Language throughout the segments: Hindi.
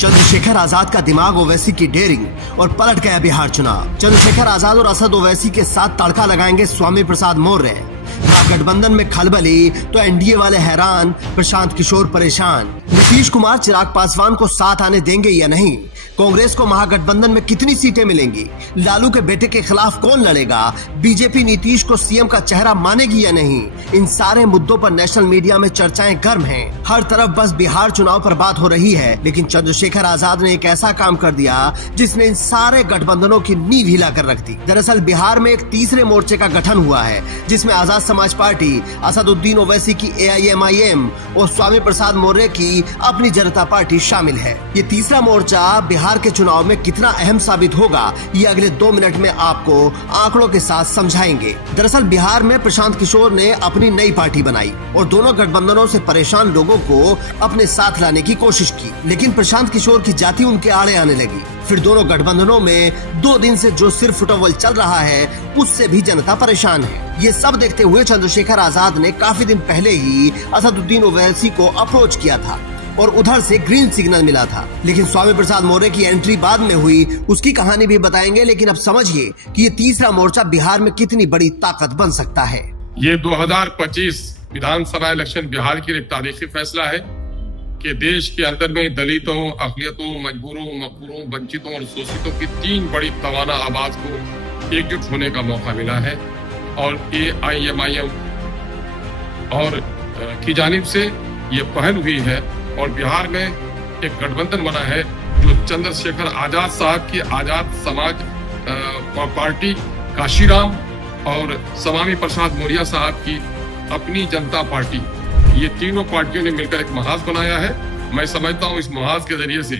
चंद्रशेखर आजाद का दिमाग ओवैसी की डेयरिंग और पलट गया बिहार चुनाव। चंद्रशेखर आजाद और असद ओवैसी के साथ तड़का लगाएंगे स्वामी प्रसाद मौर्य। गठबंधन में खलबली तो एनडीए वाले हैरान, प्रशांत किशोर परेशान। नीतीश कुमार चिराग पासवान को साथ आने देंगे या नहीं? कांग्रेस को महागठबंधन में कितनी सीटें मिलेंगी? लालू के बेटे के खिलाफ कौन लड़ेगा? बीजेपी नीतीश को सीएम का चेहरा मानेगी या नहीं? इन सारे मुद्दों पर नेशनल मीडिया में चर्चाएं गर्म हैं। हर तरफ बस बिहार चुनाव पर बात हो रही है, लेकिन चंद्रशेखर आजाद ने एक ऐसा काम कर दिया जिसने इन सारे गठबंधनों की नींव हिला कर रख दी। दरअसल बिहार में एक तीसरे मोर्चे का गठन हुआ है, जिसमें आजाद समाज पार्टी, असदुद्दीन ओवैसी की AIMIM और स्वामी प्रसाद मौर्य की अपनी जनता पार्टी शामिल है। ये तीसरा मोर्चा बिहार के चुनाव में कितना अहम साबित होगा, ये अगले 2 मिनट में आपको आंकड़ों के साथ समझाएंगे। दरअसल बिहार में प्रशांत किशोर ने अपनी नई पार्टी बनाई और दोनों गठबंधनों से परेशान लोगों को अपने साथ लाने की कोशिश की, लेकिन प्रशांत किशोर की जाति उनके आड़े आने लगी। फिर दोनों गठबंधनों में 2 दिन से जो सिर्फ फुटबॉल चल रहा है, उससे भी जनता परेशान है। ये सब देखते हुए चंद्रशेखर आजाद ने काफी दिन पहले ही असदुद्दीन ओवैसी को अप्रोच किया था और उधर से ग्रीन सिग्नल मिला था, लेकिन स्वामी प्रसाद मौर्य की एंट्री बाद में हुई। उसकी कहानी भी बताएंगे, लेकिन अब समझिए कि ये तीसरा मोर्चा बिहार में कितनी बड़ी ताकत बन सकता है। ये 2025 विधानसभा इलेक्शन बिहार के लिए तारीखी फैसला है कि देश के अंदर में दलितों, अक़लियतों, मजबूरों, मकबूरों, वंचितों और शोषितों की 3 बड़ी तवाना आवाज को एकजुट होने का मौका मिला है और AIMIM और की जानिब से ये पहल हुई है और बिहार में एक गठबंधन बना है जो चंद्रशेखर आजाद साहब की आजाद समाज पार्टी, काशीराम और स्वामी प्रसाद मौर्य साहब की अपनी जनता पार्टी, ये तीनों पार्टियों ने मिलकर एक महाज बनाया है। मैं समझता हूँ इस महाज के जरिए से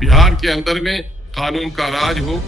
बिहार के अंदर में कानून का राज हो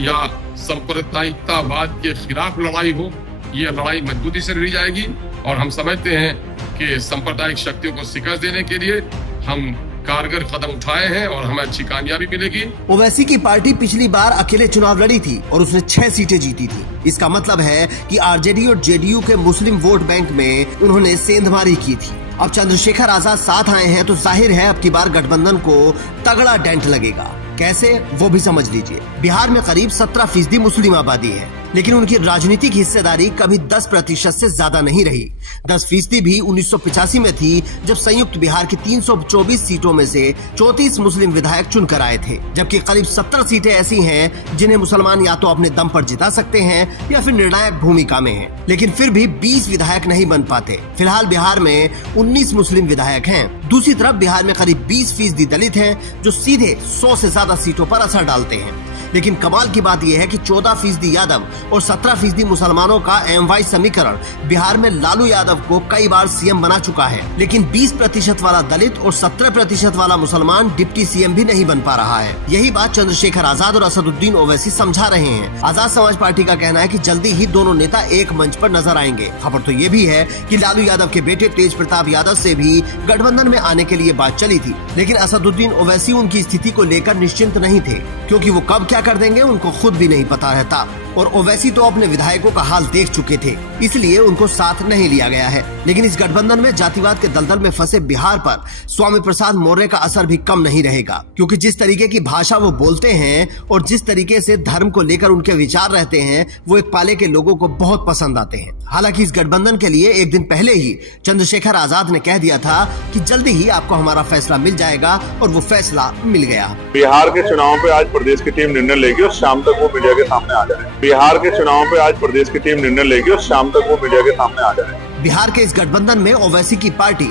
या सांप्रदायिकतावाद के खिलाफ लड़ाई हो, ये लड़ाई मजबूती से लड़ी जाएगी और हम समझते हैं कि सांप्रदायिक शक्तियों को शिकस्त देने के लिए हम कारगर कदम उठाए हैं और हमें अच्छी कामयाबी मिलेगी। ओवैसी की पार्टी पिछली बार अकेले चुनाव लड़ी थी और उसने 6 सीटें जीती थी। इसका मतलब है कि RJD और JDU के मुस्लिम वोट बैंक में उन्होंने सेंधमारी की थी। अब चंद्रशेखर आजाद साथ आए हैं तो जाहिर है अब की बार गठबंधन को तगड़ा डेंट लगेगा। कैसे, वो भी समझ लीजिए। बिहार में करीब 17% मुस्लिम आबादी है, लेकिन उनकी राजनीतिक हिस्सेदारी कभी 10% से ज्यादा नहीं रही। 10% भी 1985 में थी, जब संयुक्त बिहार की 324 सीटों में से 34 मुस्लिम विधायक चुनकर आए थे, जबकि करीब 70 सीटें ऐसी हैं जिन्हें मुसलमान या तो अपने दम पर जिता सकते हैं या फिर निर्णायक भूमिका में हैं, लेकिन फिर भी 20 विधायक नहीं बन पाते। फिलहाल बिहार में 19 मुस्लिम विधायक हैं। दूसरी तरफ बिहार में करीब 20% दलित हैं, जो सीधे 100 से ज्यादा सीटों पर असर डालते हैं। लेकिन कमाल की बात यह है कि 14% यादव और 17% मुसलमानों का MY समीकरण बिहार में लालू यादव को कई बार सीएम बना चुका है, लेकिन 20% वाला दलित और 17% वाला मुसलमान डिप्टी सीएम भी नहीं बन पा रहा है। यही बात चंद्रशेखर आजाद और असदुद्दीन ओवैसी समझा रहे हैं। आजाद समाज पार्टी का कहना है कि जल्दी ही दोनों नेता एक मंच पर नजर आएंगे। खबर तो ये भी है कि लालू यादव के बेटे तेज प्रताप यादव से भी गठबंधन में आने के लिए बात चली थी, लेकिन असदुद्दीन ओवैसी उनकी स्थिति को लेकर निश्चिंत नहीं थे, क्योंकि वो कब क्या कर देंगे उनको खुद भी नहीं पता रहता और ओवैसी तो अपने विधायकों का हाल देख चुके थे, इसलिए उनको साथ नहीं लिया गया है। लेकिन इस गठबंधन में जातिवाद के दलदल में फंसे बिहार पर स्वामी प्रसाद मौर्य का असर भी कम नहीं रहेगा, क्योंकि जिस तरीके की भाषा वो बोलते हैं और जिस तरीके से धर्म को लेकर उनके विचार रहते हैं, वो एक पाले के लोगों को बहुत पसंद आते हैं। हालांकि इस गठबंधन के लिए एक दिन पहले ही चंद्रशेखर आजाद ने कह दिया था कि जल्दी ही आपको हमारा फैसला मिल जाएगा, और वो फैसला मिल गया। बिहार के चुनाव पे आज प्रदेश की टीम निर्णय लेगी और शाम तक वो मीडिया के सामने आ जाए। बिहार के चुनाव पे आज प्रदेश की टीम निर्णय लेगी और शाम तक वो मीडिया के सामने आ जाए। बिहार के इस गठबंधन में ओवैसी की पार्टी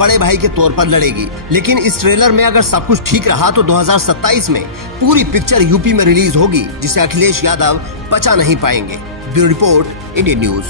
बड़े भाई के तौर पर लड़ेगी, लेकिन इस ट्रेलर में अगर सब कुछ ठीक रहा तो 2027 में पूरी पिक्चर यूपी में रिलीज होगी, जिसे अखिलेश यादव बचा नहीं पाएंगे। Bureau report, Indian news.